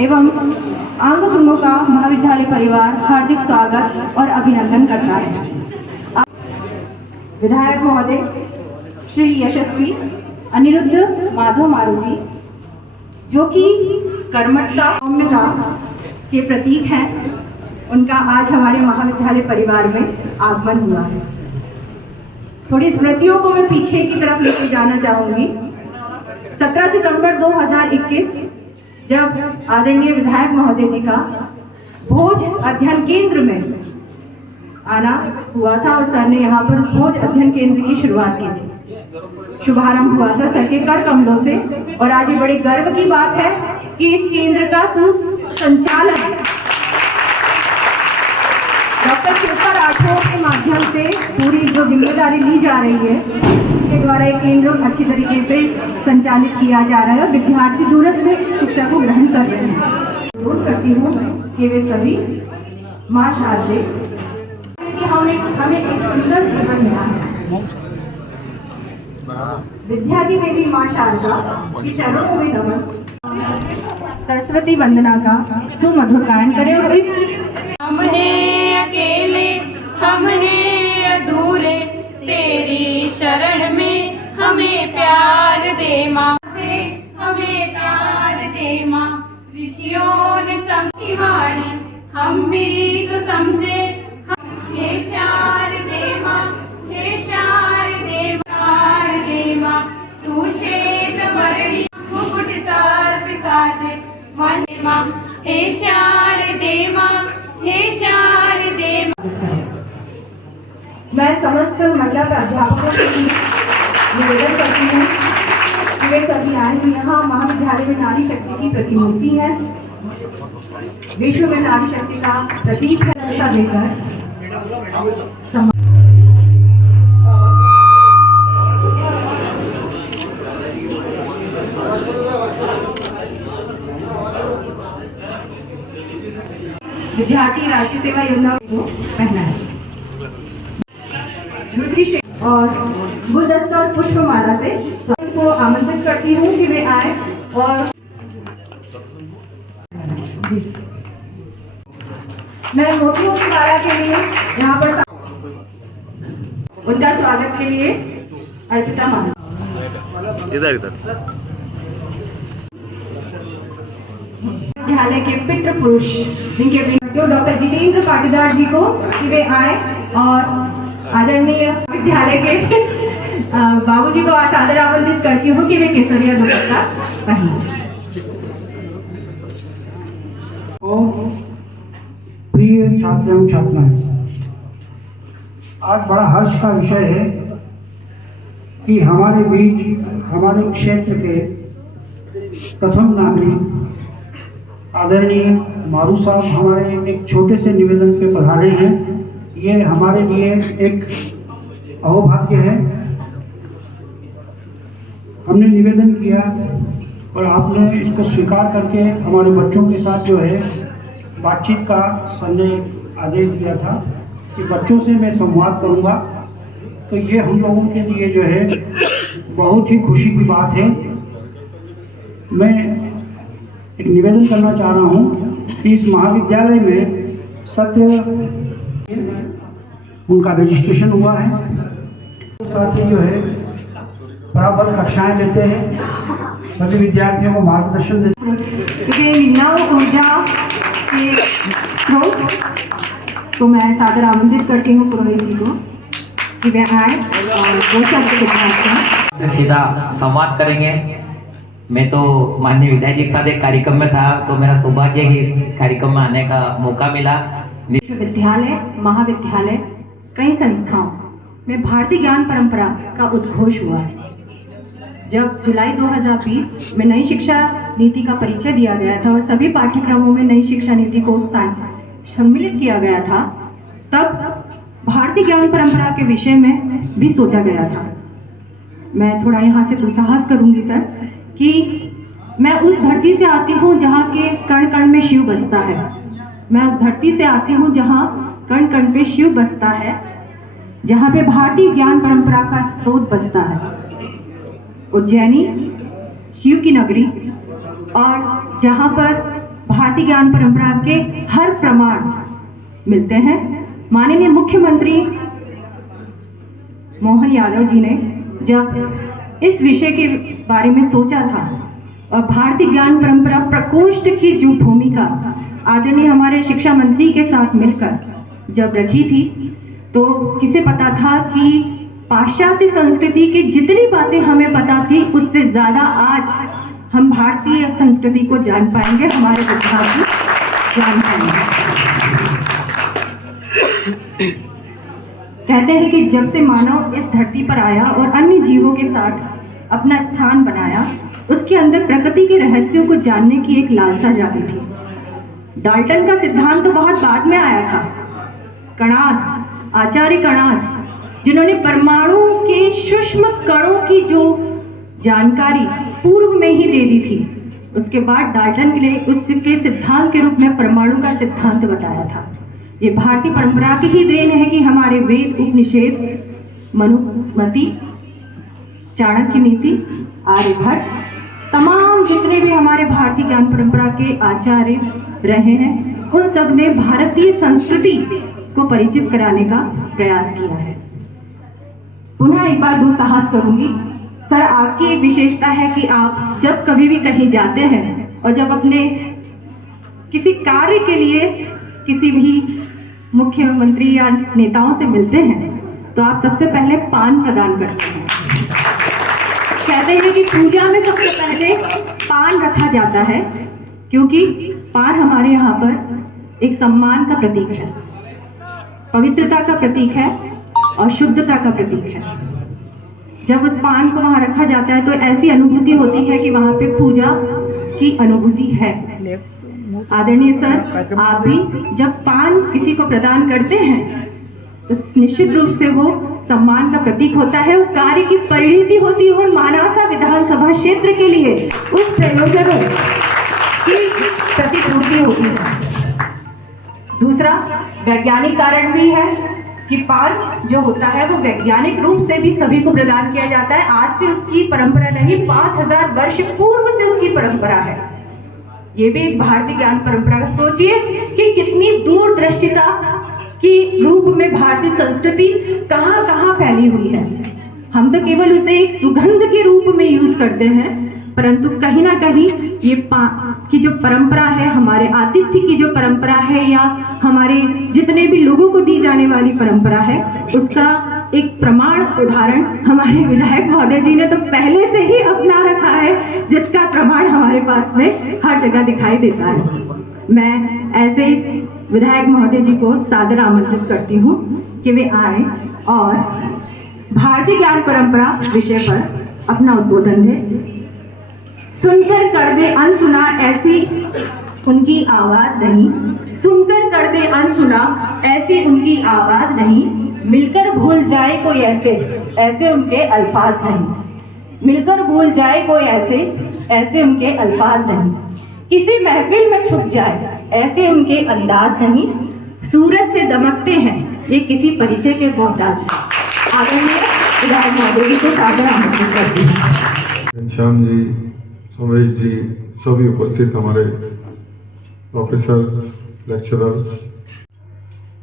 एवं अंग प्रमुखों का महाविद्यालय परिवार हार्दिक स्वागत और अभिनंदन करता है। विधायक महोदय श्री यशस्वी अनिरुद्ध माधव मारू जी, जो कि कर्मठता सौम्यता के प्रतीक हैं, उनका आज हमारे महाविद्यालय परिवार में आगमन हुआ है। थोड़ी स्मृतियों को मैं पीछे की तरफ लेकर जाना चाहूँगी। 17 सितंबर 2021 जब आदरणीय विधायक महोदय जी का भोज अध्ययन केंद्र में आना हुआ था और सर ने यहाँ पर भोज अध्ययन केंद्र की शुरुआत की थी। शुभारंभ हुआ था सर के कर कमलों से और आज ये बड़े गर्व की बात है कि इस केंद्र का सुसंचालन डॉक्टर शिल्पा राठौर के माध्यम से पूरी जो जिम्मेदारी ली जा रही है, उनके द्वारा एक केंद्र अच्छी तरीके से संचालित किया जा रहा है और विद्यार्थी दूरस्थ शिक्षा को ग्रहण कर रहे हैं। अनुरोध करती हूँ कि वे सभी माँ शारदे कि हमें एक सुंदर जीवन मिला है। विद्या की देवी माँ शारदा की चरणों में नमन, सरस्वती वंदना का सुमधुर गायन करें और इस हम हैं अकेले, हम हैं अधूरे, तेरी शरण में हमें प्यार दे माँ, से हमें प्यार दे माँ। ऋषियों ने समझी वाणी, हम भी तो समझे। हे शारदे माँ, हे शारदे माँ, तू श्वेत वर्णी मुकुट सर्प साजे मन माँ। हे शारदे माँ, हे शारदे माँ। मैं समस्त महिला प्राध्यापकों से निवेदन करती हूँ कि वे सभी आए। यहाँ महाविद्यालय में नारी शक्ति की प्रतिमूर्ति है, विश्व में नारी शक्ति का प्रतीक है। ऐसा देकर विद्यार्थी राष्ट्रीय सेवा योजना को पहना है। दूसरी और गुलदस्ता और पुष्पमाला से को आमंत्रित करती हूँ कि वे आए और मैं मोतियों की माला के लिए यहाँ पर उनका स्वागत के लिए अर्पिता माला इधर विद्यालय के पितृ पुरुष जिनके डॉक्टर जितेंद्र पाटीदार जी को कि वे आए और आदरणीय विद्यालय के बाबूजी को सादर आमंत्रित करती हूँ कि वे केसरिया दुपट्टा पहने। प्रिय छात्र एवं छात्राएं, आज बड़ा हर्ष का विषय है कि हमारे बीच हमारे क्षेत्र के प्रथम नागरिक आदरणीय मारू साहब हमारे एक छोटे से निवेदन पे पधारे हैं। ये हमारे लिए एक अहोभाग्य है। हमने निवेदन किया और आपने इसको स्वीकार करके हमारे बच्चों के साथ जो है बातचीत का संदेश आदेश दिया था कि बच्चों से मैं संवाद करूंगा। तो ये हम लोगों के लिए जो है बहुत ही खुशी की बात है। मैं एक निवेदन करना चाह रहा हूँ कि इस महाविद्यालय में सत्र उनका रजिस्ट्रेशन हुआ है, साथ ही जो है बराबर कक्षाएं लेते हैं, सभी विद्यार्थियों को मार्गदर्शन देते हैं। नव ऊर्जा के स्रोत तो मैं सादर आमंत्रित करती हूँ पुरोहित जी को कि वे आए और वो शब्द सीधा संवाद करेंगे। मैं तो माननीय विधायक जी के साथ एक कार्यक्रम में था, तो मेरा सौभाग्य है कि इस कार्यक्रम में आने का मौका मिला। विश्वविद्यालय, महाविद्यालय, कई संस्थाओं में भारतीय ज्ञान परंपरा का उद्घोष हुआ है। जब जुलाई 2020 में नई शिक्षा नीति का परिचय दिया गया था और सभी पाठ्यक्रमों में नई शिक्षा नीति को सम्मिलित किया गया था, तब भारतीय ज्ञान परंपरा के विषय में भी सोचा गया था। मैं थोड़ा यहाँ से दुस्साहस करूंगी सर कि मैं उस धरती से आती हूँ जहाँ के कण कण में शिव बसता है। मैं उस धरती से आती हूँ जहाँ कण कण पे शिव बसता है, जहाँ पे भारतीय ज्ञान परंपरा का स्रोत बसता है। उज्जैनी शिव की नगरी और जहाँ पर भारतीय ज्ञान परंपरा के हर प्रमाण मिलते हैं। माननीय मुख्यमंत्री मोहन यादव जी ने जब इस विषय के बारे में सोचा था और भारतीय ज्ञान परंपरा प्रकोष्ठ की जो भूमिका आदरणीय हमारे शिक्षा मंत्री के साथ मिलकर जब रखी थी, तो किसे पता था कि पाश्चात्य संस्कृति की जितनी बातें हमें पता थी उससे ज़्यादा आज हम भारतीय संस्कृति को जान पाएंगे, हमारे विद्यार्थी जान पाएंगे। कहते हैं कि जब से मानव इस धरती पर आया और अन्य जीवों के साथ अपना स्थान बनाया, उसके अंदर प्रकृति के रहस्यों को जानने की एक लालसा जागी थी। डाल्टन का सिद्धांत तो बहुत बाद में आया था। कणाद, आचार्य कणाद, जिन्होंने परमाणु के सूक्ष्म कणों की जो जानकारी पूर्व में ही दे दी थी, उसके बाद डाल्टन ने उसके सिद्धांत के रूप में परमाणु का सिद्धांत बताया था। ये भारतीय परंपरा की ही देन है कि हमारे वेद, उपनिषद, मनुस्मृति, चाणक्य नीति, आर्यभट्ट, तमाम जितने भी हमारे भारतीय ज्ञान परंपरा के आचार्य रहे हैं, उन सब ने भारतीय संस्कृति को परिचित कराने का प्रयास किया है। पुनः एक बार दुस्साहस करूंगी सर, आपकी एक विशेषता है कि आप जब कभी भी कहीं जाते हैं और जब अपने किसी कार्य के लिए किसी भी मुख्यमंत्री या नेताओं से मिलते हैं तो आप सबसे पहले पान प्रदान करते हैं। कहते हैं कि पूजा में सबसे पहले पान रखा जाता है, क्योंकि पान हमारे यहाँ पर एक सम्मान का प्रतीक है, पवित्रता का प्रतीक है और शुद्धता का प्रतीक है। जब उस पान को वहाँ रखा जाता है तो ऐसी अनुभूति होती है कि वहाँ पे पूजा की अनुभूति है। आदरणीय सर, आप भी जब पान किसी को प्रदान करते हैं तो निश्चित रूप से वो सम्मान का प्रतीक होता है, वो कार्य की परिणति होती है और मानासा विधानसभा क्षेत्र के लिए उस प्रयोजनों की प्रतिपूर्ति होती है। दूसरा वैज्ञानिक कारण भी है कि पान जो होता है वो वैज्ञानिक रूप से भी सभी को प्रदान किया जाता है। आज से उसकी परंपरा नहीं, 5000 वर्ष पूर्व से उसकी परंपरा है। ये भी एक भारतीय ज्ञान परंपरा का सोचिए कि कितनी दूरदृष्टिता की रूप में भारतीय संस्कृति कहाँ कहाँ फैली हुई है। हम तो केवल उसे एक सुगंध के रूप में यूज करते हैं, परंतु कहीं ना कहीं ये की जो परंपरा है, हमारे आतिथ्य की जो परंपरा है या हमारे जितने भी लोगों को दी जाने वाली परंपरा है, उसका एक प्रमाण उदाहरण हमारे विधायक महोदय जी ने तो पहले से ही अपना रखा है, जिसका प्रमाण हमारे पास में हर जगह दिखाई देता है। मैं ऐसे विधायक महोदय जी को सादर आमंत्रित करती हूँ कि वे आए और भारतीय ज्ञान परंपरा विषय पर अपना उद्बोधन दें। सुनकर कर दे अनसुना ऐसी उनकी आवाज नहीं, सुनकर कर दे अनसुना ऐसी उनकी आवाज नहीं, मिलकर भूल जाए कोई ऐसे ऐसे उनके अल्फाज नहीं, मिलकर भूल जाए कोई ऐसे ऐसे उनके अल्फाज नहीं, किसी महफिल में छुप जाए ऐसे उनके अंदाज नहीं, सूरज से दमकते हैं ये किसी परिचय के मोहताज हैं। आदरणीय विधायक महोदय जी को सादर आमंत्रित करती हूँ। श्याम जी, सुमेश जी, सभी उपस्थित हमारे प्रोफेसर, लेक्चरर्स,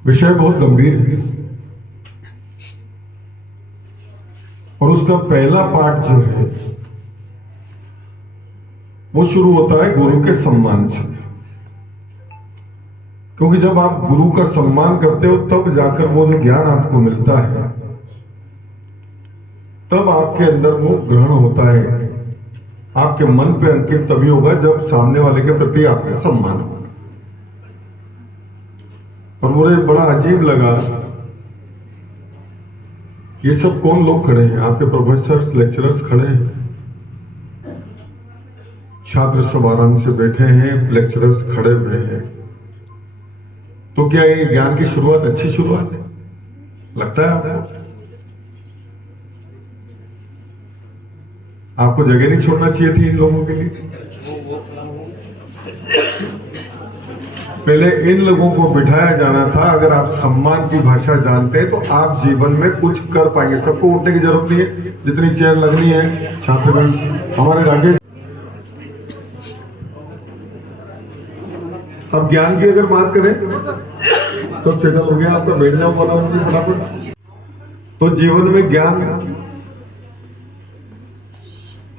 विषय बहुत गंभीर है और उसका पहला पार्ट जो है वो शुरू होता है गुरु के सम्मान से, क्योंकि जब आप गुरु का सम्मान करते हो तब जाकर वो जो ज्ञान आपको मिलता है तब आपके अंदर वो ग्रहण होता है, आपके मन पे अंकित तभी होगा जब सामने वाले के प्रति आपका सम्मान होगा। और मुझे बड़ा अजीब लगा, ये सब कौन लोग खड़े हैं? आपके प्रोफेसर्स, लेक्चरर्स खड़े हैं, छात्र सब आराम से बैठे हैं, लेक्चरर्स खड़े हुए हैं। तो क्या ये ज्ञान की शुरुआत अच्छी शुरुआत है? लगता है आपको? आपको जगह नहीं छोड़ना चाहिए थी इन लोगों के लिए? पहले इन लोगों को बिठाया जाना था। अगर आप सम्मान की भाषा जानते हैं तो आप जीवन में कुछ कर पाएंगे। सबको उठने की जरूरत नहीं है, जितनी चेयर लगनी है। छात्रगण, हमारे राकेश अब ज्ञान की अगर बात करें तो चेतन हो गया आपका, बैठ जाओ बोला फटाफट। तो जीवन में ज्ञान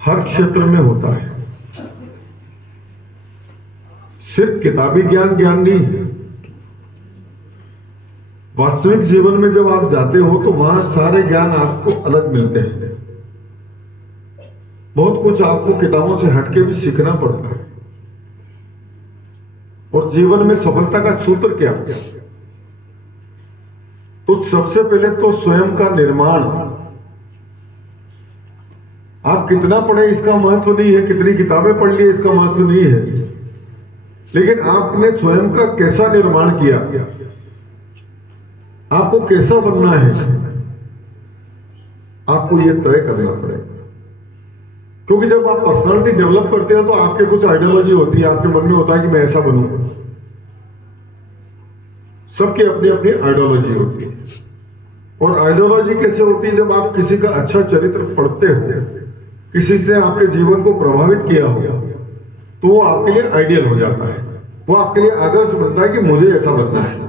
हर क्षेत्र में होता है, सिर्फ किताबी ज्ञान ज्ञान नहीं है। वास्तविक जीवन में जब आप जाते हो तो वहां सारे ज्ञान आपको अलग मिलते हैं। बहुत कुछ आपको किताबों से हटके भी सीखना पड़ता है। और जीवन में सफलता का सूत्र क्या है? तो सबसे पहले तो स्वयं का निर्माण। आप कितना पढ़े इसका महत्व नहीं है, कितनी किताबें पढ़ ली इसका महत्व नहीं है, लेकिन आपने स्वयं का कैसा निर्माण किया, आपको कैसा बनना है, आपको यह तय करना पड़ेगा। क्योंकि जब आप पर्सनालिटी डेवलप करते हो तो आपके कुछ आइडियोलॉजी होती है, आपके मन में होता है कि मैं ऐसा बनूं। सबकी अपनी अपनी आइडियोलॉजी होती है। और आइडियोलॉजी कैसे होती है? जब आप किसी का अच्छा चरित्र पढ़ते हो, किसी से आपके जीवन को प्रभावित किया हो, तो वो आपके लिए आइडियल हो जाता है, वो आपके लिए आदर्श बनता है कि मुझे ऐसा बनना है।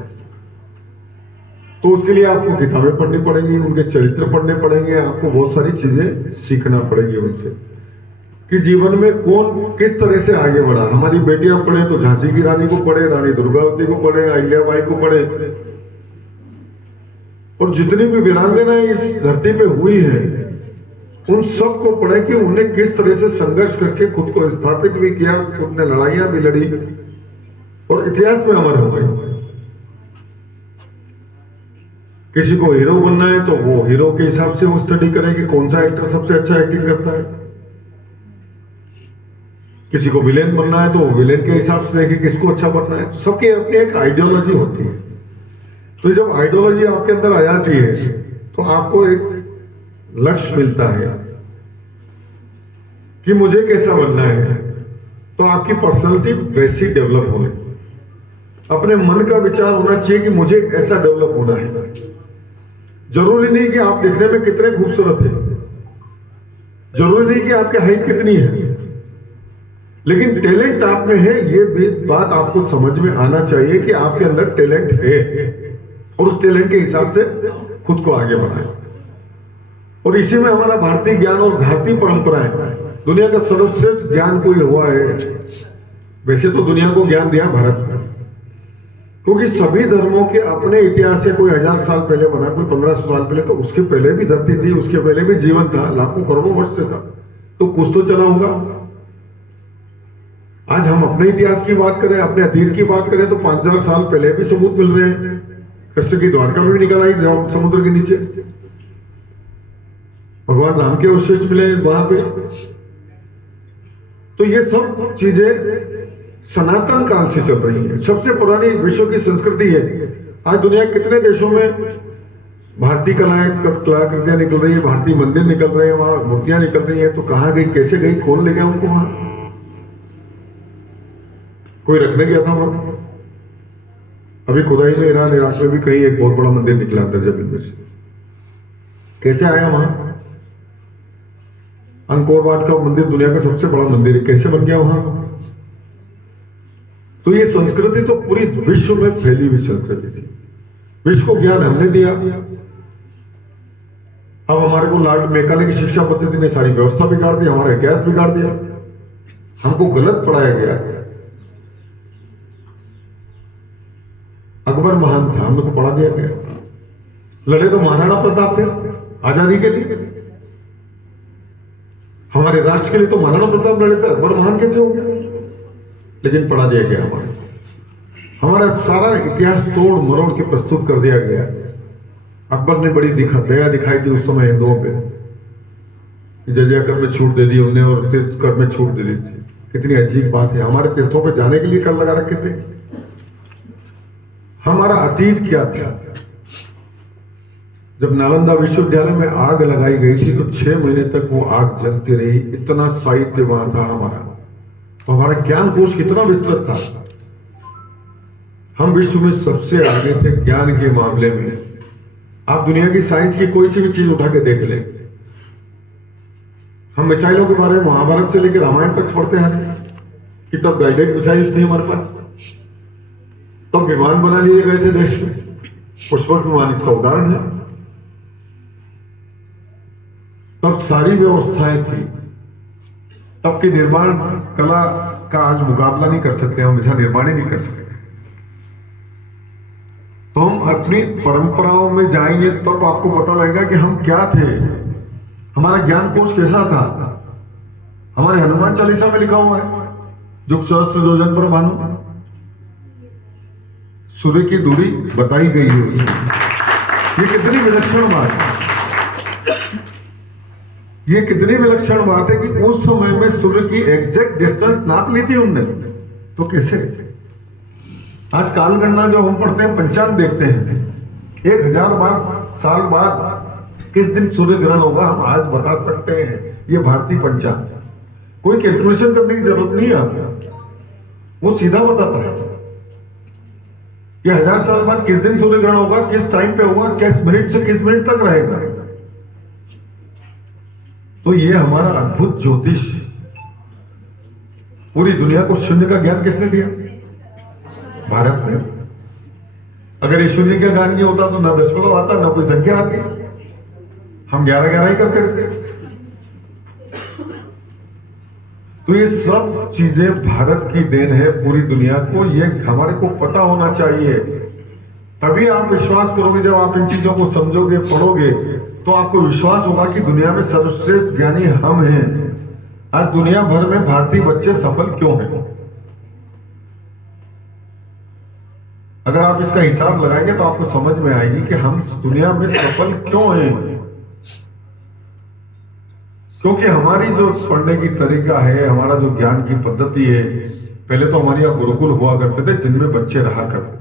तो उसके लिए आपको किताबें पढ़नी पड़ेंगी, उनके चरित्र पढ़ने पड़ेंगे, आपको बहुत सारी चीजें सीखना पड़ेगी उनसे कि जीवन में कौन किस तरह से आगे बढ़ा। हमारी बेटियां पढ़े तो झांसी की रानी को पढ़े, रानी दुर्गावती को पढ़े, अहिल्याबाई को पढ़े, और जितनी भी वीरांगनाएं इस धरती पे हुई हैं उन सब को पढ़े कि उन्होंने किस तरह से संघर्ष करके खुद को स्थापित भी किया, खुद ने लड़ाइयां भी लड़ी और इतिहास में अमर हो गई। किसी को हीरो बनना है तो वो हीरो के हिसाब से वो स्टडी करे कि कौन सा एक्टर सबसे अच्छा एक्टिंग करता है। किसी को विलेन बनना है तो वो विलेन के हिसाब से देखे किसको अच्छा बनना है। तो सबकी अपनी एक आइडियोलॉजी होती है। तो जब आइडियोलॉजी आपके अंदर आ जाती है तो आपको एक लक्ष्य मिलता है कि मुझे कैसा बनना है, तो आपकी पर्सनालिटी वैसी डेवलप होगी। अपने मन का विचार होना चाहिए कि मुझे ऐसा डेवलप होना है। जरूरी नहीं कि आप दिखने में कितने खूबसूरत हैं, जरूरी नहीं कि आपकी हाइट कितनी है, लेकिन टैलेंट आप में है, ये भी बात आपको समझ में आना चाहिए कि आपके अंदर टैलेंट है और उस टैलेंट के हिसाब से खुद को आगे बढ़ाएं। और इसी में हमारा भारतीय ज्ञान और भारतीय परंपरा है। दुनिया का सर्वश्रेष्ठ ज्ञान कोई हुआ है, वैसे तो दुनिया को ज्ञान दिया भारत ने, क्योंकि सभी धर्मों के अपने इतिहास से कोई 1000 साल पहले बना, कोई 1500 साल पहले, तो उसके पहले भी धरती थी, उसके पहले भी जीवन था, लाखों करोड़ों वर्ष से था, तो कुछ तो चला होगा। आज हम अपने इतिहास की बात करें, अपने अतीत की बात करें, तो 5000 साल पहले भी सबूत मिल रहे हैं। कृष्ण की द्वारका में भी निकल आई समुद्र के नीचे, भगवान राम के अवशेष मिले वहां पे। तो ये सब चीजें सनातन काल से चल रही है, सबसे पुरानी विश्व की संस्कृति है। आज दुनिया के कितने देशों में भारतीय कलाकृतियां निकल रही है, भारतीय मंदिर निकल रहे हैं, वहां मूर्तियां निकल रही हैं। तो कहां गई, कैसे गई, कौन ले गया उनको वहां? कोई रखने गया था वहां? अभी खुदाई में ईरान इराक में भी कहीं एक बहुत बड़ा मंदिर निकला अंदर जमीन में से, कैसे आया वहां? अंकोर वाट का मंदिर दुनिया का सबसे बड़ा मंदिर है, कैसे बन गया वहां? तो ये संस्कृति तो पूरी विश्व में फैली हुई संस्कृति थी। विश्व को ज्ञान हमने दिया। अब हमारे को लॉर्ड मैकाले की शिक्षा पद्धति ने सारी व्यवस्था बिगाड़ दी, हमारा इतिहास बिगाड़ दिया, हमको गलत पढ़ाया गया। अकबर महान था, हम लोग को पढ़ा दिया गया। लड़े तो महाराणा प्रताप थे आजादी के लिए, हमारे राष्ट्र के लिए तो महाराणा प्रताप लड़े थे, अकबर महान कैसे हो गया? लेकिन पढ़ा दिया गया हमारा सारा इतिहास तोड़ मरोड़ के प्रस्तुत कर दिया गया। अकबर ने बड़ी दया दिखाई थी उस समय हिंदुओं पे, जजिया कर में छूट दे दी उन्हें और तीर्थ कर में छूट दे दी थी। कितनी अजीब बात है, हमारे तीर्थों पे जाने के लिए कर लगा रखे थे। हमारा अतीत क्या था? जब नालंदा विश्वविद्यालय में आग लगाई गई थी तो 6 महीने तक वो आग जलती रही, इतना साहित्य वहां था हमारा। तो हमारा ज्ञान कोश कितना विस्तृत था। हम विश्व में सबसे आगे थे ज्ञान के मामले में। आप दुनिया की साइंस की कोई सी भी चीज उठा के देख लें, हम मिसाइलों के बारे में महाभारत से लेकर रामायण तक पढ़ते हैं कि तब गाइडेड मिसाइल्स थी हमारे पास। तब विमान बना लिए गए थे देश में, पुष्पक विमान इसका उदाहरण है। तब सारी व्यवस्थाएं थी, तब की निर्माण कला का आज मुकाबला नहीं कर सकते, हम ऐसा निर्माण ही नहीं कर सकते। तो हम अपनी परंपराओं में जाएंगे तब आपको पता लगेगा कि हम क्या थे, हमारा ज्ञान कोश कैसा था। हमारे हनुमान चालीसा में लिखा हुआ है, युग सहस्त्र योजन पर भानु, सूर्य की दूरी बताई गई है उसमें। ये कितनी विलक्षण बात है, ये कितनी विलक्षण बात है कि उस समय में सूर्य की एग्जैक्ट डिस्टेंस नाप ली थी उनने। तो कैसे आज कालगणना जो हम पढ़ते हैं, पंचांग देखते हैं, 1000 साल बाद किस दिन सूर्य ग्रहण होगा हम आज बता सकते हैं। ये भारतीय पंचांग, कोई कैलकुलेशन करने की जरूरत नहीं है आपको, वो सीधा बताता है कि 1000 साल बाद किस दिन सूर्य ग्रहण होगा, किस टाइम पे होगा, किस मिनट से किस मिनट तक रहेगा। तो ये हमारा अद्भुत ज्योतिष, पूरी दुनिया को शून्य का ज्ञान किसने दिया? भारत ने। अगर ये शून्य का ज्ञान नहीं होता तो ना दशमलव आता, ना कोई संख्या आती, हम 11 ही करते रहते। तो ये सब चीजें भारत की देन है पूरी दुनिया को, ये हमारे को पता होना चाहिए। तभी आप विश्वास करोगे, जब आप इन चीजों को समझोगे, पढ़ोगे, तो आपको विश्वास होगा कि दुनिया में सर्वश्रेष्ठ ज्ञानी हम हैं। आज दुनिया भर में भारतीय बच्चे सफल क्यों हैं? अगर आप इसका हिसाब लगाएंगे तो आपको समझ में आएगी कि हम दुनिया में सफल क्यों हैं। क्योंकि हमारी जो पढ़ने की तरीका है, हमारा जो ज्ञान की पद्धति है, पहले तो हमारे यहाँ गुरुकुल हुआ करते थे जिनमें बच्चे रहा करते थे।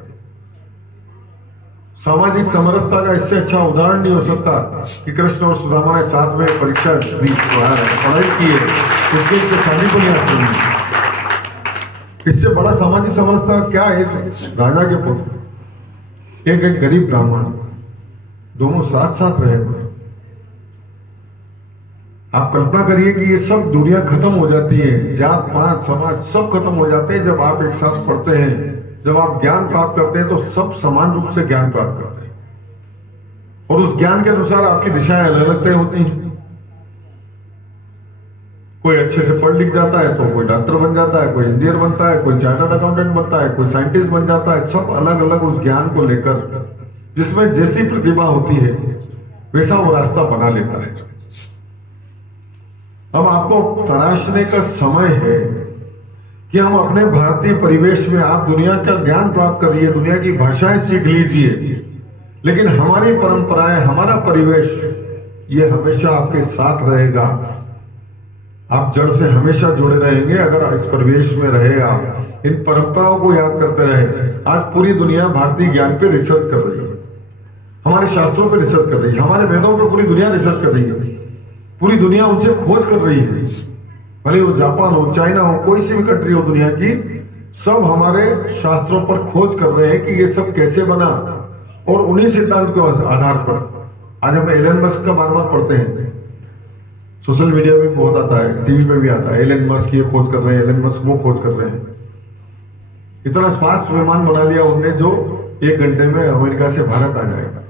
सामाजिक समरसता का इससे अच्छा उदाहरण नहीं हो सकता कि कृष्ण और सुदामा ने साथ में परीक्षा दी, पढ़ाई की है, उसके शादी को नहीं आती। इससे बड़ा सामाजिक समरसता क्या है? एक राजा के पुत्र, एक गरीब ब्राह्मण, दोनों साथ साथ रहे। आप कल्पना करिए कि ये सब दूरियां खत्म हो जाती है, जात पात समाज सब खत्म हो जाते हैं जब आप एक साथ पढ़ते हैं। जब आप ज्ञान प्राप्त करते हैं तो सब समान रूप से ज्ञान प्राप्त करते हैं, और उस ज्ञान के अनुसार आपकी दिशाएं अलग अलग तय होती हैं। कोई अच्छे से पढ़ लिख जाता है तो कोई डॉक्टर बन जाता है, कोई इंजीनियर बनता है, कोई चार्टर्ड अकाउंटेंट बनता है, कोई साइंटिस्ट बन जाता है। सब अलग अलग उस ज्ञान को लेकर, जिसमें जैसी प्रतिभा होती है वैसा वो रास्ता बना लेता है। अब आपको तराशने का समय है कि हम अपने भारतीय परिवेश में, आप दुनिया का ज्ञान प्राप्त करिए, दुनिया की भाषाएं सीख लीजिए, लेकिन हमारी परंपराएं, हमारा परिवेश, ये हमेशा आपके साथ रहेगा। आप जड़ से हमेशा जुड़े रहेंगे अगर इस परिवेश में रहे, आप इन परंपराओं को याद करते रहे। आज पूरी दुनिया भारतीय ज्ञान पे रिसर्च कर रही है, हमारे शास्त्रों पे रिसर्च कर रही है, हमारे वेदों पे पूरी दुनिया रिसर्च कर रही है। पूरी दुनिया उनसे खोज कर रही है, भले वो जापान हो, चाइना हो, कोई सी भी कंट्री हो दुनिया की, सब हमारे शास्त्रों पर खोज कर रहे हैं कि ये सब कैसे बना। और उन्हीं सिद्धांत के आधार पर आज हम एलन मस्क का बार बार पढ़ते हैं, सोशल मीडिया में बहुत आता है, टीवी में भी आता है, एलन मस्क ये खोज कर रहे हैं, एलन मस्क वो खोज कर रहे हैं। इतना फास्ट विमान बना लिया उनने जो 1 घंटे में अमेरिका से भारत आ जाएगा।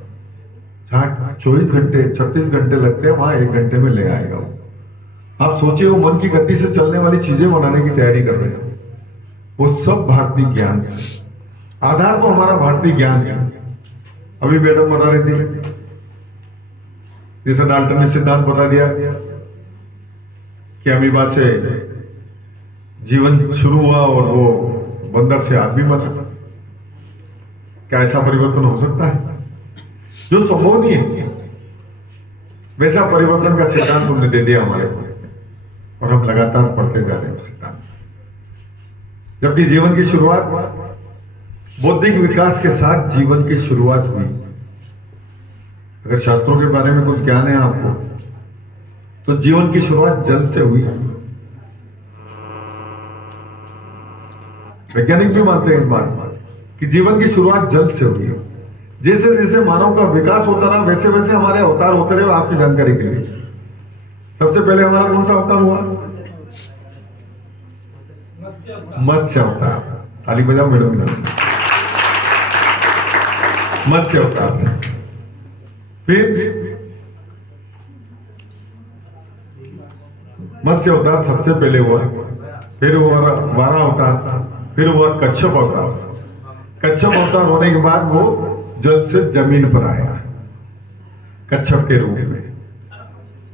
जहाँ 24 घंटे 36 घंटे लगते हैं वहां 1 घंटे में ले आएगा वो। आप सोचिए, वो मन की गति से चलने वाली चीजें बनाने की तैयारी कर रहे हैं। वो सब भारतीय ज्ञान से, आधार तो हमारा भारतीय ज्ञान है। अभी मैडम बता रही थी, जैसे डाल्टन ने सिद्धांत बता दिया कि अमीबा से जीवन शुरू हुआ और वो बंदर से आदमी बना। क्या ऐसा परिवर्तन हो सकता है जो संभव नहीं है? वैसा परिवर्तन का सिद्धांत तुमने दे दिया हमारे को, और हम लगातार पढ़ते जा रहे हैं सिद्धांत। जबकि जीवन की शुरुआत, बौद्धिक विकास के साथ जीवन की शुरुआत हुई। अगर शास्त्रों के बारे में कुछ ज्ञान है आपको, तो जीवन की शुरुआत जल से हुई। वैज्ञानिक भी मानते हैं इस बात कि जीवन की शुरुआत जल से हुई। जैसे जैसे मानव का विकास होता रहा, वैसे वैसे हमारे अवतार होते रहे। आपकी जानकारी के लिए सबसे पहले हमारा कौन सा अवतार हुआ? मत्स्य अवतार। ताली बजाओ मैडम। मत्स्य अवतार से। फिर मत्स्य अवतार सबसे पहले हुआ, फिर हुआ वारा अवतार, फिर हुआ कच्छप अवतार। कच्छप अवतार होने के बाद वो जल से जमीन पर आया कच्छप के रूप में,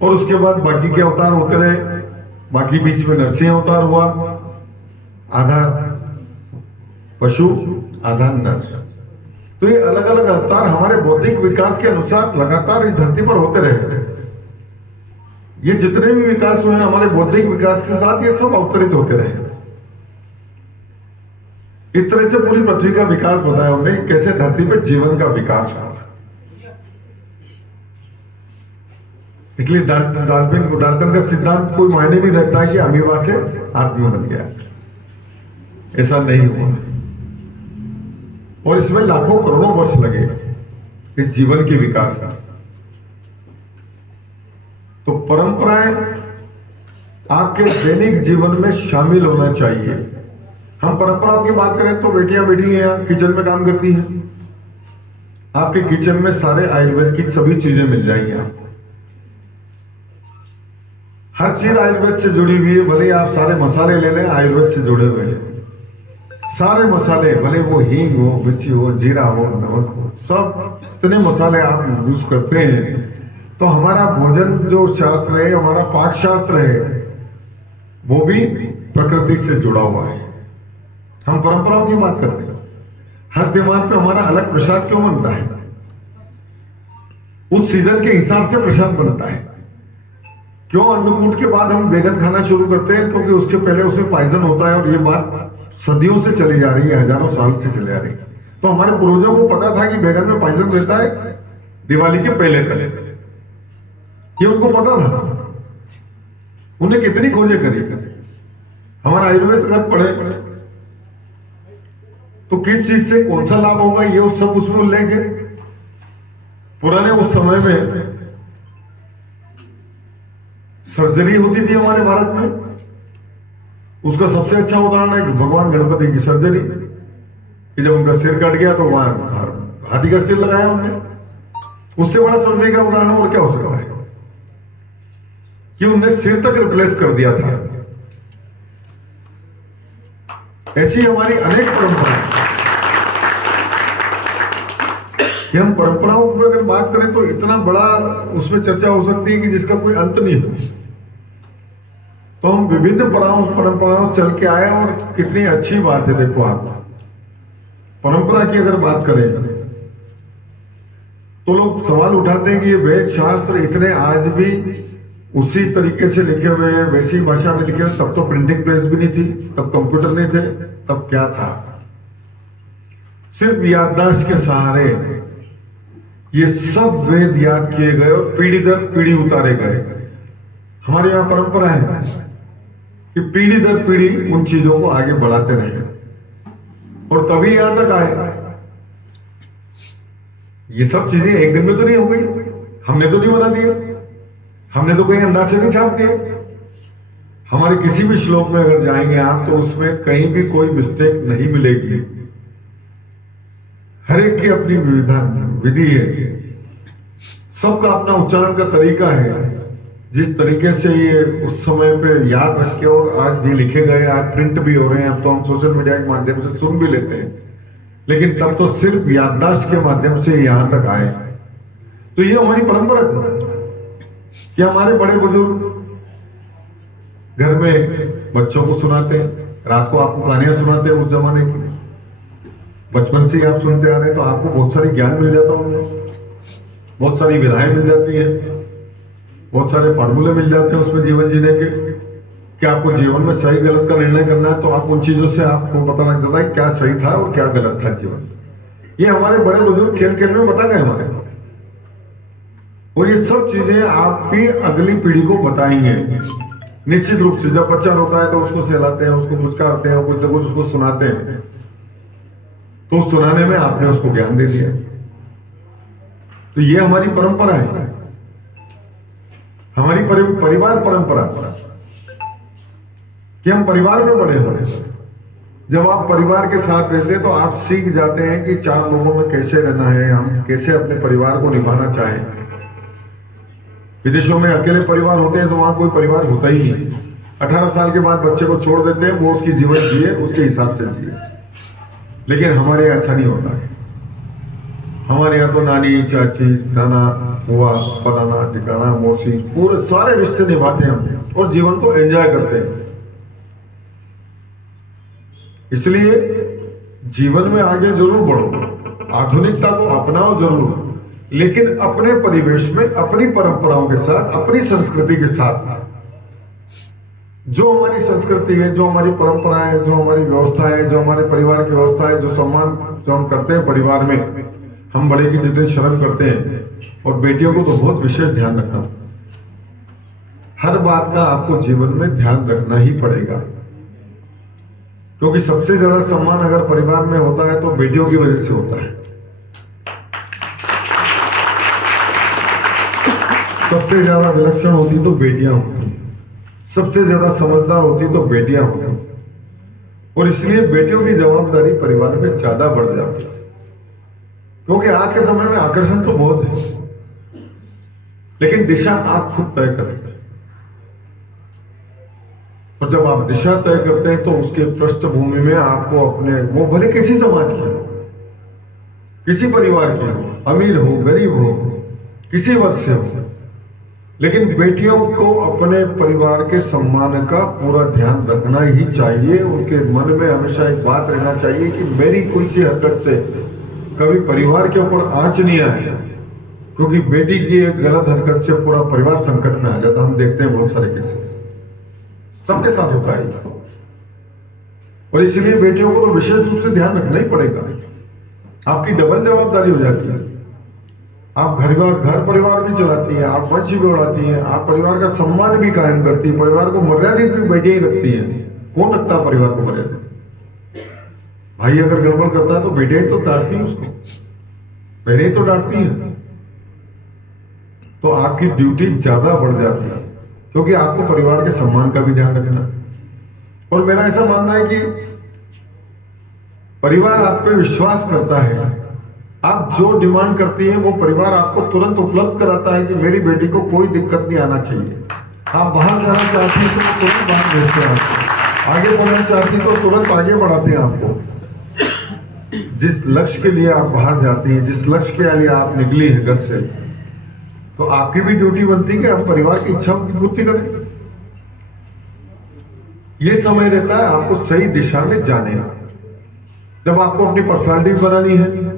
और उसके बाद बाकी के अवतार होते रहे। बाकी बीच में नरसिंह अवतार हुआ, आधा पशु आधा नर। तो ये अलग अलग अवतार हमारे बौद्धिक विकास के अनुसार लगातार इस धरती पर होते रहे। ये जितने भी विकास हुए हैं हमारे बौद्धिक विकास के साथ, ये सब अवतरित होते रहे। इस तरह से पूरी पृथ्वी का विकास बताया हमने, कैसे धरती पर जीवन का विकास हुआ। इसलिए डाल्टन का सिद्धांत कोई मायने नहीं रखता है कि अमीबा से आदमी बन गया, ऐसा नहीं हुआ। और इसमें लाखों करोड़ों वर्ष लगे इस जीवन के विकास में। तो परंपराएं आपके दैनिक जीवन में शामिल होना चाहिए। हम परंपराओं की बात करें तो बेटियां बैठी हैं किचन में काम करती हैं, आपके किचन में सारे आयुर्वेद की सभी चीजें मिल जाएंगी। आपको हर चीज आयुर्वेद से जुड़ी हुई है। भले आप सारे मसाले ले लें, आयुर्वेद से जुड़े हुए हैं सारे मसाले, भले वो हींग हो, मिर्ची हो, जीरा हो, नमक हो, सब इतने मसाले आप यूज करते हैं। तो हमारा भोजन जो शास्त्र है, हमारा पाक शास्त्र है, वो भी प्रकृति से जुड़ा हुआ है। हम परंपराओं की बात करते हैं। हर त्योहार पे हमारा अलग प्रसाद क्यों बनता है? उस सीजन के हिसाब से प्रसाद बनता है। क्यों अन्नकूट के बाद हम बैगन खाना शुरू करते हैं? क्योंकि उसके पहले उसमें पॉइजन होता है, और ये बात सदियों से चली जा रही है, हजारों साल से चली जा रही है। तो हमारे पूर्वजों को पता था कि बैगन में पॉइजन रहता है दिवाली के पहले तले, ये उनको पता था। उन्हें कितनी खोजें करी। हमारा आयुर्वेद अगर पढ़े तो किस चीज से कौन सा लाभ होगा, ये सब उसमें उल्लेख है। पुराने उस समय में सर्जरी होती थी हमारे भारत में, उसका सबसे अच्छा उदाहरण है भगवान गणपति की सर्जरी, कि जब उनका सिर कट गया तो वहां हाथी का सिर लगाया उन्होंने। उससे बड़ा सर्जरी का उदाहरण और क्या हो सकता है कि उन्होंने सिर तक रिप्लेस कर दिया था। ऐसी हमारी अनेक परंपराएं, कि हम परंपराओं की अगर बात करें तो इतना बड़ा उसमें चर्चा हो सकती है कि जिसका कोई अंत नहीं हो। तो हम विभिन्न परंपराओं चल के आए, और कितनी अच्छी बात है। देखो आप परंपरा की अगर बात करें तो लोग सवाल उठाते हैं कि ये वेद शास्त्र इतने आज भी उसी तरीके से लिखे हुए हैं, वैसी भाषा में लिखे हुए। तब तो प्रिंटिंग प्रेस भी नहीं थी, तब कंप्यूटर नहीं थे, तब क्या था? सिर्फ याददाश्त के सहारे ये सब वेद याद किए गए और पीढ़ी दर पीढ़ी उतारे गए। हमारे यहां परंपरा है कि पीढ़ी दर पीढ़ी उन चीजों को आगे बढ़ाते रहे, और तभी यहां तक आए। ये सब चीजें एक दिन में तो नहीं हो गई, हमने तो नहीं बना दिया, हमने तो कहीं अंदाज से नहीं छाप दिया। हमारे किसी भी श्लोक में अगर जाएंगे आप तो उसमें कहीं भी कोई मिस्टेक नहीं मिलेगी। हर एक की अपनी विधि है, सबका अपना उच्चारण का तरीका है। जिस तरीके से ये उस समय पे याद रख के और आज ये लिखे गए, आज प्रिंट भी हो रहे हैं, अब तो हम सोशल मीडिया के माध्यम से सुन भी लेते हैं, लेकिन तब तो सिर्फ याददाश्त के माध्यम से यहां तक आए। तो ये हमारी परंपरा थी कि हमारे बड़े बुजुर्ग घर में बच्चों को सुनाते हैं, रात को आपको कहानियां सुनाते हैं। उस जमाने की बचपन से ही आप सुनते आ रहे हैं, तो आपको बहुत सारी ज्ञान मिल जाता होगा, बहुत सारी विधाएं मिल जाती हैं, बहुत सारे फॉर्मूले मिल जाते हैं उसमें जीवन जीने के, कि आपको जीवन में सही गलत का निर्णय करना है। तो आप उन चीजों से आपको पता लग जाता है क्या सही था और क्या गलत था जीवन। ये हमारे बड़े बुजुर्ग खेल खेल में बता गए हमारे, और ये सब चीजें आपकी अगली पीढ़ी को बताएंगे निश्चित रूप से। जब बच्चा रोता है तो उसको सहलाते हैं, उसको पुचकारते हैं, कुछ ना कुछ उसको सुनाते हैं, तो सुनाने में आपने उसको ज्ञान दे दिया। तो ये हमारी परंपरा है, हमारी परिवार परंपरा, कि हम परिवार में बड़े हुए। जब आप परिवार के साथ रहते हैं तो आप सीख जाते हैं कि 4 लोगों में कैसे रहना है, हम कैसे अपने परिवार को निभाना चाहें। विदेशों में अकेले परिवार होते हैं तो वहां कोई परिवार होता ही नहीं। 18 साल के बाद बच्चे को छोड़ देते हैं, वो उसकी जीवन जिए, उसके हिसाब से जिए। लेकिन हमारे यहाँ ऐसा नहीं होता है। हमारे यहाँ तो नानी, चाची, नाना, बुआ, फलाना, ठिकाना, मौसी, पूरे सारे रिश्ते निभाते हैं हम और जीवन को एंजॉय करते हैं। इसलिए जीवन में आगे जरूर बढ़ो, आधुनिकता को अपनाओ जरूर, लेकिन अपने परिवेश में, अपनी परंपराओं के साथ, अपनी संस्कृति के साथ। जो हमारी संस्कृति है, जो हमारी परंपरा है, जो हमारी व्यवस्था है, जो हमारे परिवार की व्यवस्था है, जो सम्मान जो हम करते हैं परिवार में, हम बड़े की जितनी शर्म करते हैं। और बेटियों को तो बहुत विशेष ध्यान रखना, हर बात का आपको जीवन में ध्यान रखना ही पड़ेगा, क्योंकि सबसे ज्यादा सम्मान अगर परिवार में होता है तो बेटियों की वजह से होता है। सबसे ज्यादा विलक्षण होती तो बेटियां होती, सबसे ज्यादा समझदार होती तो बेटियां होती, और इसलिए बेटियों की जवाबदारी परिवार में ज्यादा बढ़ जाती है। क्योंकि आज के समय में आकर्षण तो बहुत है, लेकिन दिशा आप खुद तय करें। और जब आप दिशा तय करते हैं तो उसके पृष्ठभूमि में आपको अपने, वो भले किसी समाज की हो, किसी परिवार की हो, अमीर हो, गरीब हो, किसी वर्ग से हो, लेकिन बेटियों को अपने परिवार के सम्मान का पूरा ध्यान रखना ही चाहिए। उनके मन में हमेशा एक बात रहना चाहिए कि मेरी कोई सी हरकत से कभी परिवार के ऊपर आंच नहीं आए, क्योंकि बेटी की एक गलत हरकत से पूरा परिवार संकट में आ जाता। हम देखते हैं बहुत सारे केसेस, सबके साथ होता है। और इसलिए बेटियों को तो विशेष रूप से ध्यान रखना ही पड़ेगा। आपकी डबल जवाबदारी हो जाती है। आप घर परिवार भी चलाती हैं, आप वंश भी बढ़ाती हैं, आप परिवार का सम्मान भी कायम करती है, परिवार को मर्यादित भी बेटियां ही रखती हैं। कौन रखता है परिवार को मर्यादित? भाई अगर गड़बड़ करता है तो बेटियां ही तो डांटती हैं उसको, पहले ही तो डांटती हैं। तो आपकी ड्यूटी ज्यादा बढ़ जाती है, क्योंकि आपको परिवार के सम्मान का भी ध्यान रखना। और मेरा ऐसा मानना है कि परिवार आप पे विश्वास करता है। आप जो डिमांड करती हैं वो परिवार आपको तुरंत उपलब्ध कराता है कि मेरी बेटी को कोई दिक्कत नहीं आना चाहिए। आप बाहर जाना चाहती हैं तो तुरंत बाहर भेजते हैं आपको, आगे बढ़ना चाहती तो तुरंत आगे बढ़ाते हैं आपको। जिस लक्ष्य के लिए आप बाहर जाती हैं, जिस लक्ष्य के लिए आप निकली है घर से, तो आपकी भी ड्यूटी बनती है कि हम परिवार की इच्छाओं की पूर्ति करें। ये समय रहता है आपको सही दिशा में जाने का। जब आपको अपनी पर्सनालिटी बनानी है,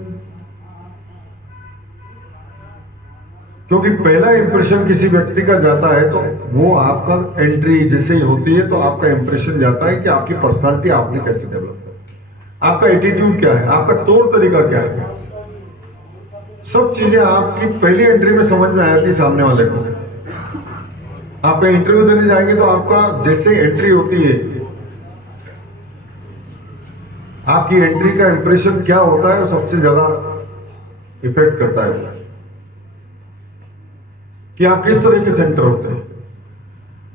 क्योंकि पहला इंप्रेशन किसी व्यक्ति का जाता है तो वो आपका एंट्री जैसे ही होती है तो आपका इंप्रेशन जाता है कि आपकी पर्सनालिटी आपने कैसे डेवलप की, आपका एटीट्यूड क्या है, आपका तौर तरीका क्या है। सब चीजें आपकी पहली एंट्री में समझ में आ जाती है सामने वाले को। आप इंटरव्यू देने जाएंगे तो आपका जैसे एंट्री होती है, आपकी एंट्री का इंप्रेशन क्या होता है वो सबसे ज्यादा इफेक्ट करता है कि आप किस तरह के सेंटर होते हैं,